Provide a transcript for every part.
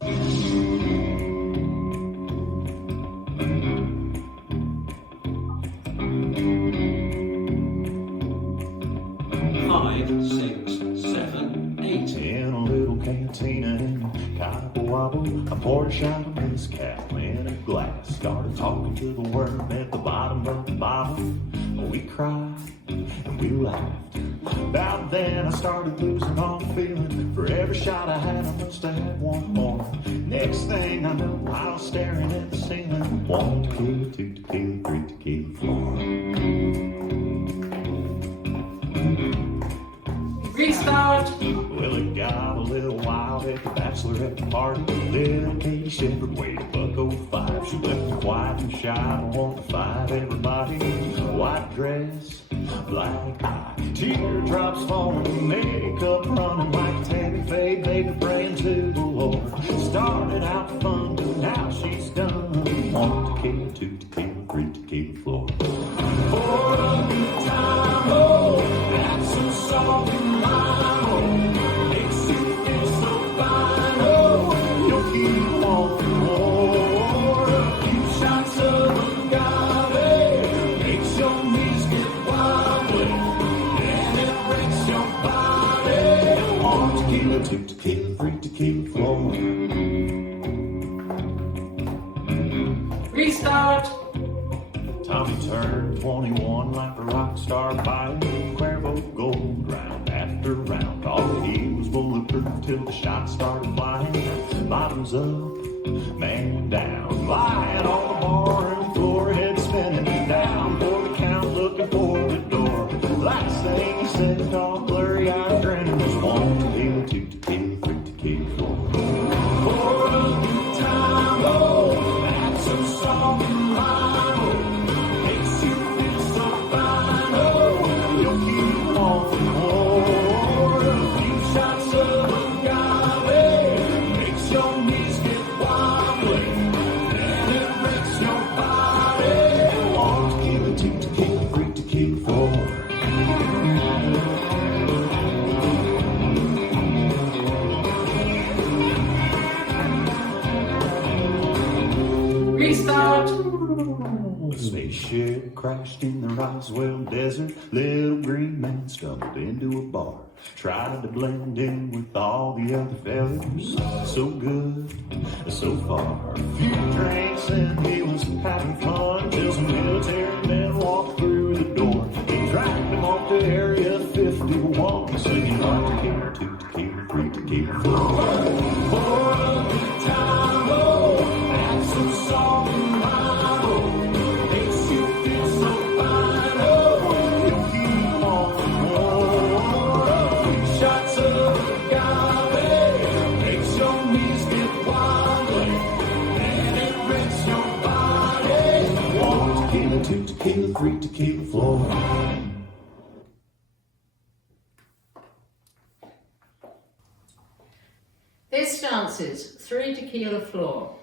Five, six, seven, eight. In a little cantina in Cabo Wabo, I poured a shot of mezcal in a glass. Started talking to the worm at the bottom of the bottle. We cried and we laughed. About then I started losing all feeling. For every shot I had, I must have had one more. Next thing I know, I was staring at the ceiling. 1 tequila, 2 tequila, 3 tequila floor. Restart! Well, it got a little wild at the bachelorette party. Little Katie Shepherd weighed $1.05. She looked quiet and shy, don't want to fight everybody. White dress, black eye, teardrops falling, makeup running like Tammy Faye, baby praying to the Lord. Started out fun, but now she's done. 1 tequila, 2 tequila, 3 tequila floor. For a good time, oh, that's some salt and lime, oh, makes you feel so fine, oh, you'll keep wanting more. A few shots of agave makes your knees get wobbly, and it breaks your body. 1 tequila, 2 tequila, 3 tequila floor. Restart! Tommy turned 21 like a rock star buying Cuervo gold round after round. All he was bulletproof till the shots started flying. Bottoms up, man down, lying on the bar and the floor, head spinning down for the count, looking for the door. Last thing he said, all blurry-eyed grinning, was 1 tequila, 2 tequila, 3 tequila floor. For a good time, oh, add some salt and lime, oh, makes you feel so fine, oh, you'll keep wanting more. A few shots of agave makes your knees get wobbly, and it breaks your body. 1 tequila, 2 tequila, 3 tequila floor. Restart! A spaceship crashed in the Roswell desert. Little green man stumbled into a bar, tried to blend in with all the other fellas. So good, so far. A few drinks and he was having fun till some military men walked through the door. He dragged him off to Area 51, singing 1 tequila, 2 tequila, 3 tequila floor. For a good time, oh, add some salt and lime, oh, makes you feel so fine, oh, you'll keep wanting more. A few shots of agave makes your knees get wobbly, and it breaks your body. 1 tequila, 2 tequila, 3 tequila floor. This dance is 3 Tequila Floor,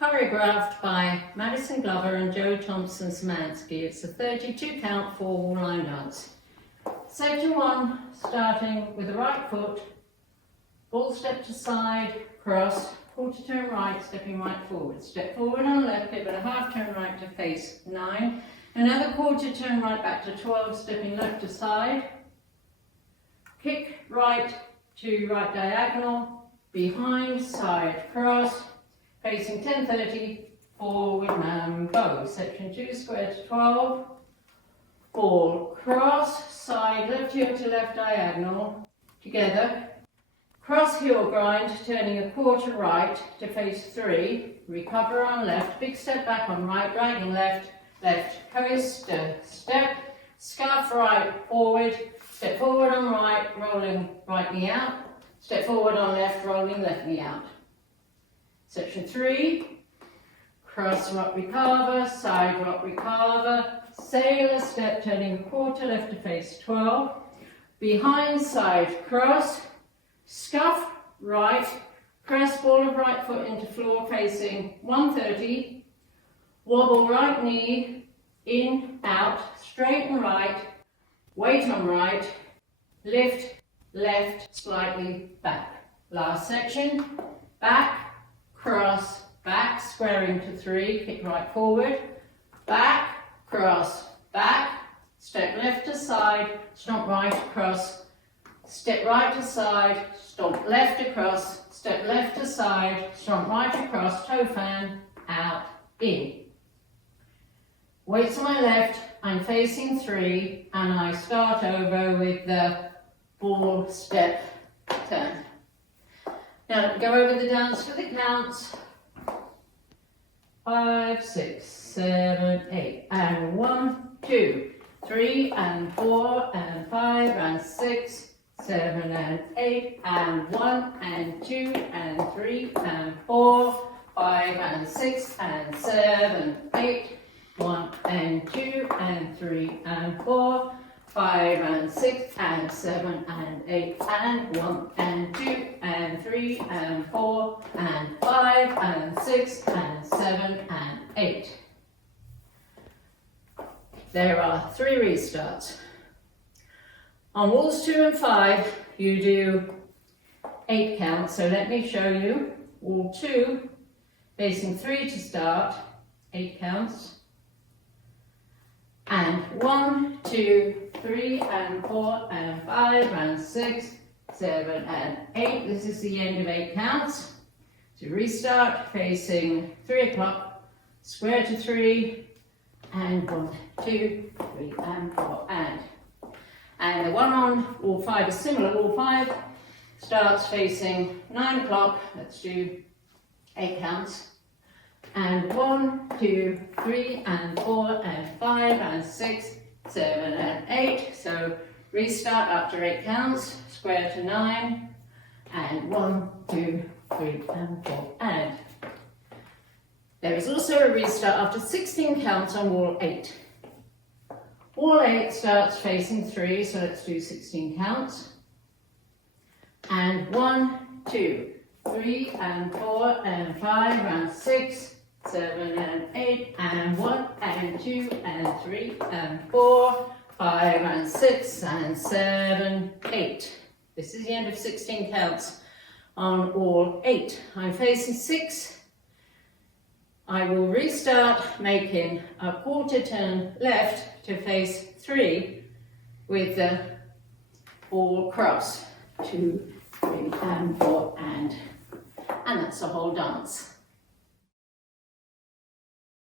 choreographed by Madison Glover and Joe Thompson-Szymanski. It's a 32 count 4-wall line dance. Section 1, starting with the right foot, full step to side, cross, quarter turn right, stepping right forward. Step forward on left, pivot a half turn right to face 9. Another quarter turn right back to 12, stepping left to side. Kick right to right diagonal, behind, side, cross, facing 10-30, forward, mambo. Section 2, square to 12, fall, cross, side, left heel to left diagonal, together, cross heel grind, turning a quarter right to face 3, recover on left, big step back on right, dragging left, left, coaster, step, scuff right, forward, step forward on right, rolling right knee out, step forward on left, rolling left knee out. Section 3, cross rock recover, side rock recover, sailor step turning a quarter left to face 12, behind side cross, scuff right, press ball of right foot into floor facing 130, wobble right knee, in, out, straighten right, weight on right, lift, left, slightly back. Last section, back, cross, back, squaring to 3, kick right forward, back, cross, back, step left to side, stomp right across, step right to side, stomp left across, step left to side, stomp right across, toe fan, out, in. Weights on my left, I'm facing 3, and I start over with the ball step turn. Now go over the dance for the counts. 5, 6, 7, 8, and 1, 2, 3, and 4, and 5, and 6, 7, and 8, and 1, and 2, and 3, and 4, 5, and 6, and 7, 8, 1, and 2, and 3, and 4, 5, and 6, and 7, and 8, and 1, and 2, and 3, and 4, and 5, and 6, and 7, and 8. There are 3 restarts. On walls 2 and 5, you do 8 counts. So let me show you. Wall 2, facing 3 to start, 8 counts. And 1, 2, 3, and 4, and 5, and 6, 7, and 8. This is the end of 8 counts. To restart, facing 3 o'clock, square to 3, and 1, 2, 3, and 4, and the one on wall 5 is similar. Wall 5 starts facing 9 o'clock. Let's do 8 counts. And 1, 2, 3, and 4, and 5, and 6, 7, and 8. So restart after 8 counts, square to 9, and 1, 2, 3, and 4, and. There is also a restart after 16 counts on wall 8. Wall 8 starts facing 3, so let's do 16 counts. And 1, 2, 3, and 4, and 5, and 6, 7, and 8, and 1, and 2, and 3, and 4, 5, and 6, and 7, 8. This is the end of 16 counts on wall 8. I'm facing 6. I will restart making a quarter turn left to face 3 with the ball cross. 2, 3, and 4, and that's the whole dance.